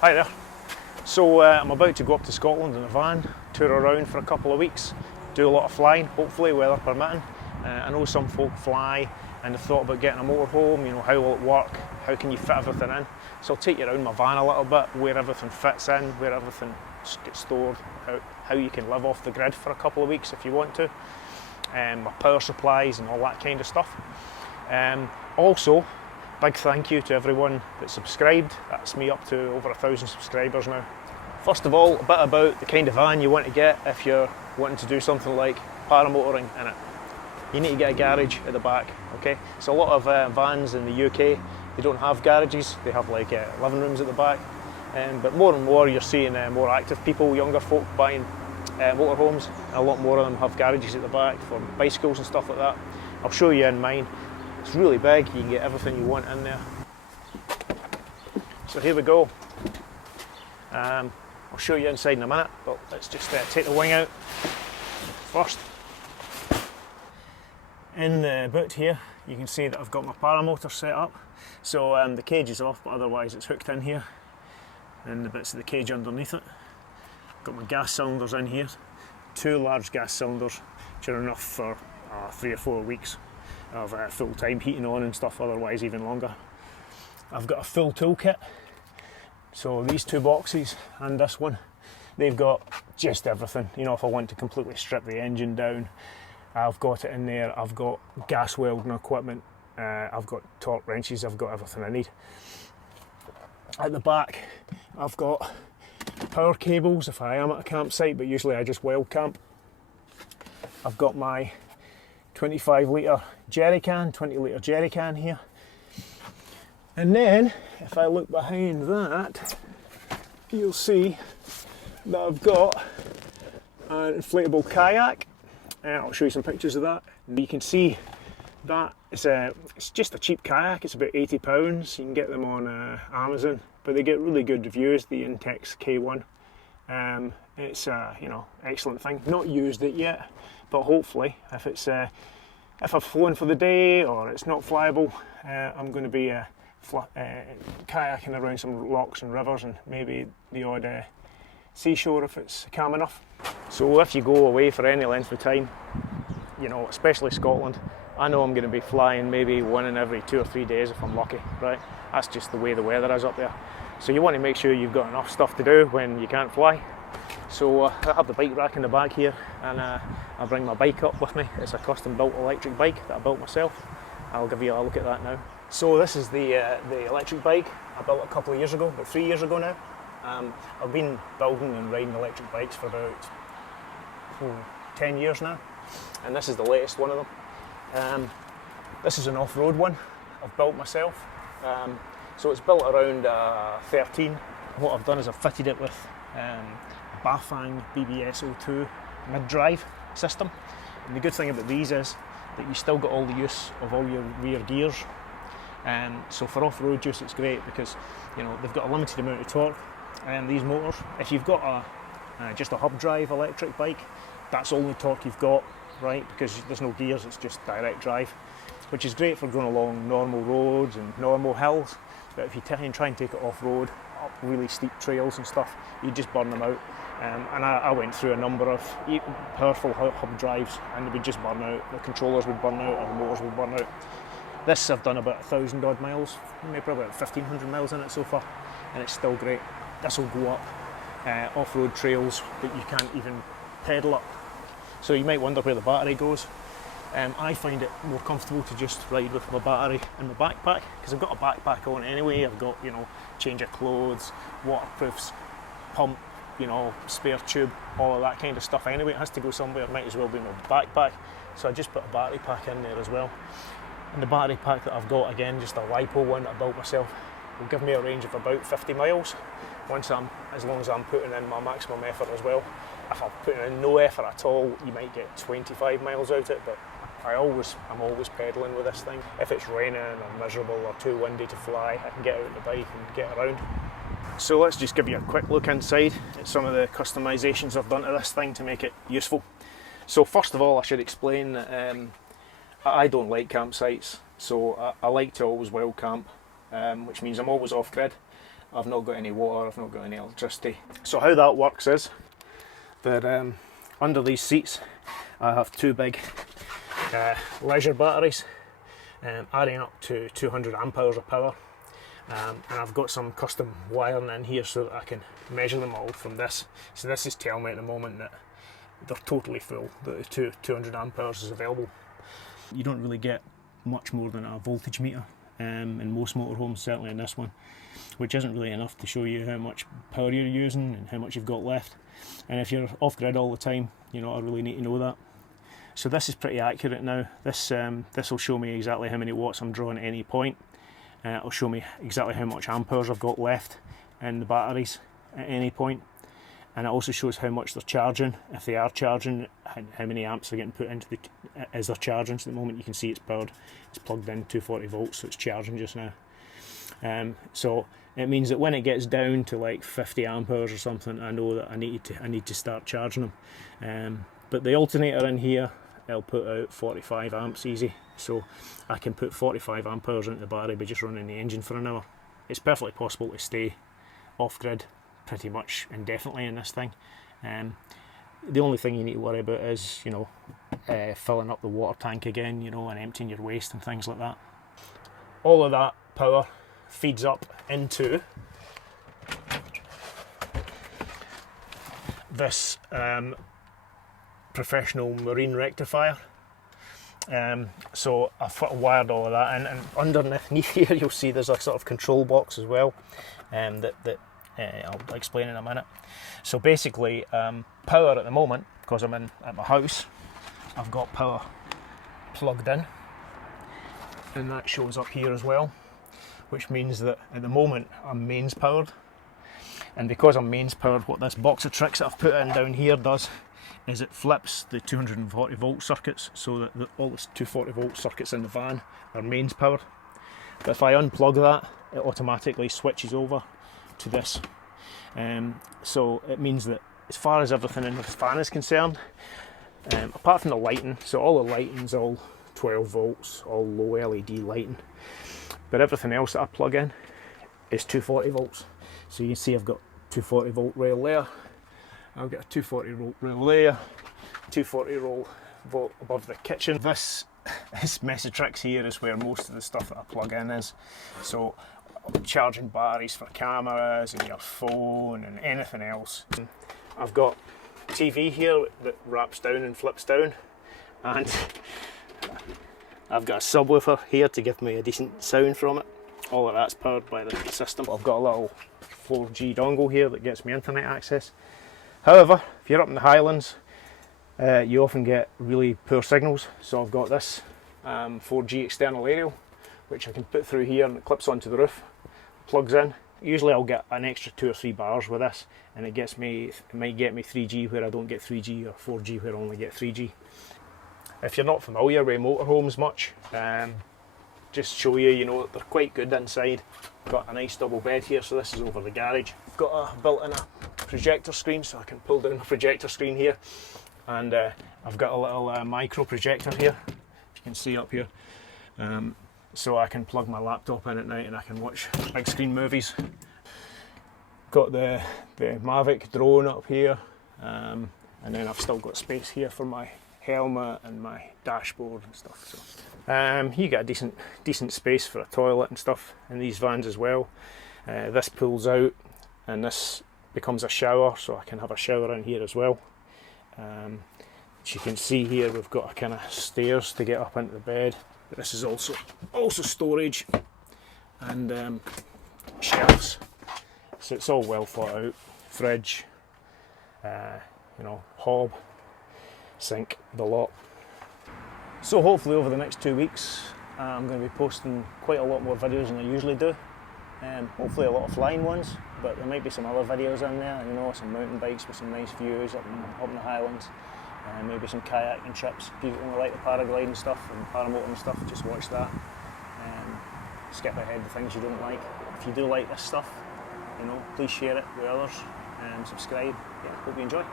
Hi there. So I'm about to go up to Scotland in a van, tour around for a couple of weeks, do a lot of flying, hopefully weather permitting. I know some folk fly and have thought about getting a motorhome, you know, how will it work, how can you fit everything in. So I'll take you around my van a little bit, where everything fits in, where everything gets stored, how you can live off the grid for a couple of weeks if you want to, my power supplies and all that kind of stuff. Also, big thank you to everyone that subscribed. That's me up to over 1,000 subscribers now. First of all, a bit about the kind of van you want to get if you're wanting to do something like paramotoring in it. You need to get a garage at the back, okay? So a lot of vans in the UK, they don't have garages, they have like living rooms at the back. But more and more you're seeing more active people, younger folk buying motorhomes, and a lot more of them have garages at the back for bicycles and stuff like that. I'll show you in mine. It's really big, you can get everything you want in there. So here we go. I'll show you inside in a minute, but let's just take the wing out first. In the boot here, you can see that I've got my paramotor set up. So the cage is off, but otherwise it's hooked in here, and the bits of the cage underneath it. Got my gas cylinders in here, 2 large gas cylinders, which are enough for 3 or 4 weeks of full-time heating on and stuff, otherwise even longer. I've got a full toolkit, so these 2 boxes and this one, they've got just everything. You know, if I want to completely strip the engine down, I've got it in there. I've got gas welding equipment, I've got torque wrenches, I've got everything I need. At the back, I've got power cables if I am at a campsite, but usually I just weld camp. I've got my 25-litre jerry can, 20-litre jerry can here. And then, if I look behind that, you'll see that I've got an inflatable kayak. I'll show you some pictures of that. You can see that it's just a cheap kayak. It's about £80. You can get them on Amazon, but they get really good reviews. The Intex K1. It's you know, excellent thing. Not used it yet, but hopefully, if I've flown for the day or it's not flyable, I'm going to be kayaking around some lochs and rivers and maybe the odd seashore if it's calm enough. So if you go away for any length of time, you know, especially Scotland, I know I'm going to be flying maybe 1 in every 2 or 3 days if I'm lucky, right? That's just the way the weather is up there. So you want to make sure you've got enough stuff to do when you can't fly. So I have the bike rack in the back here, and I'll bring my bike up with me. It's a custom built electric bike that I built myself. I'll give you a look at that now. So this is the electric bike I built a couple of years ago, about 3 years ago now. I've been building and riding electric bikes for about 10 years now, and this is the latest one of them. This is an off-road one I've built myself. So it's built around 13. What I've done is I've fitted it with Bafang BBS02 mid-drive system. And the good thing about these is that you still got all the use of all your rear gears. So for off-road use it's great because, you know, they've got a limited amount of torque. These motors, if you've got just a hub drive electric bike, that's all the torque you've got, right? Because there's no gears, it's just direct drive, which is great for going along normal roads and normal hills. But if you try and take it off-road, up really steep trails and stuff, you just burn them out. And I went through a number of powerful hub drives, and they would just burn out. The controllers would burn out, or the motors would burn out. This I've done about 1,000 odd miles, maybe about 1,500 miles in it so far, and it's still great. This will go up off-road trails that you can't even pedal up. So you might wonder where the battery goes. I find it more comfortable to just ride with my battery in my backpack, because I've got a backpack on anyway. I've got, you know, change of clothes, waterproofs, pump, you know, spare tube, all of that kind of stuff anyway. It has to go somewhere, it might as well be in my backpack. So I just put a battery pack in there as well. And the battery pack that I've got, again, just a LiPo one that I built myself, will give me a range of about 50 miles, as long as I'm putting in my maximum effort as well. If I'm putting in no effort at all, you might get 25 miles out of it, but I'm always pedalling with this thing. If it's raining or miserable or too windy to fly, I can get out of the bike and get around. So let's just give you a quick look inside at some of the customisations I've done to this thing to make it useful. So first of all, I should explain that I don't like campsites, so I like to always wild camp, which means I'm always off grid. I've not got any water, I've not got any electricity. So how that works is that under these seats I have two big leisure batteries adding up to 200 amp hours of power. And I've got some custom wiring in here so that I can measure them all from this. So this is telling me at the moment that they're totally full, that the 200 amp hours is available. You don't really get much more than a voltage meter in most motorhomes, certainly in this one, which isn't really enough to show you how much power you're using and how much you've got left. And if you're off grid all the time, you know, I really need to know that. So this is pretty accurate now. This will show me exactly how many watts I'm drawing at any point. It'll show me exactly how much amp hours I've got left in the batteries at any point. And it also shows how much they're charging, if they are charging, and how many amps are getting put into as they're charging. So at the moment you can see it's powered, it's plugged in 240 volts, so it's charging just now. So it means that when it gets down to like 50 amp hours or something, I know that I need to start charging them. But the alternator in here, it'll put out 45 amps easy, so I can put 45 amp hours into the battery by just running the engine for an hour. It's perfectly possible to stay off grid pretty much indefinitely in this thing. The only thing you need to worry about is, you know, filling up the water tank again, you know, and emptying your waste and things like that. All of that power feeds up into this professional marine rectifier. So I've wired all of that in, and underneath here you'll see there's a sort of control box as well, that I'll explain in a minute. So basically, power at the moment, because I'm at my house, I've got power plugged in, and that shows up here as well, which means that at the moment I'm mains powered. And because I'm mains powered, what this box of tricks that I've put in down here does is it flips the 240 volt circuits so that all the 240 volt circuits in the van are mains powered. But if I unplug that, it automatically switches over to this. So it means that as far as everything in this van is concerned, apart from the lighting, so all the lighting's all 12 volts, all low LED lighting, but everything else that I plug in is 240 volts. So you can see I've got 240 volt rail there, I've got a 240 volt rail there, 240 volt above the kitchen. This mess of tricks here is where most of the stuff that I plug in is. So charging batteries for cameras and your phone and anything else. I've got TV here that wraps down and flips down, and I've got a subwoofer here to give me a decent sound from it. All of that's powered by the system. I've got a little 4G dongle here that gets me internet access. However, if you're up in the Highlands, you often get really poor signals. So I've got this 4G external aerial, which I can put through here, and it clips onto the roof, plugs in. Usually I'll get an extra 2 or 3 bars with this, and it might get me 3G where I don't get 3G, or 4G where I only get 3G. If you're not familiar with motorhomes much, just show you, you know, they're quite good inside. Got a nice double bed here, so this is over the garage. Got a built-in projector screen, so I can pull down the projector screen here, and I've got a little micro projector here, if you can see up here, so I can plug my laptop in at night and I can watch big screen movies. Got the Mavic drone up here, and then I've still got space here for my helmet and my dashboard and stuff. So you get a decent space for a toilet and stuff in these vans as well. This pulls out and this becomes a shower, so I can have a shower in here as well. As you can see here, we've got a kind of stairs to get up into the bed. But this is also storage and shelves, so it's all well thought out. Fridge, you know, hob, sink, the lot. So hopefully over the next 2 weeks I'm going to be posting quite a lot more videos than I usually do. Hopefully a lot of flying ones, but there might be some other videos in there, you know, some mountain bikes with some nice views up in the Highlands. Maybe some kayak and trips. If you only like the paragliding stuff and paramotoring stuff, just watch that. Skip ahead the things you don't like. If you do like this stuff, you know, please share it with others and subscribe. Yeah, hope you enjoy.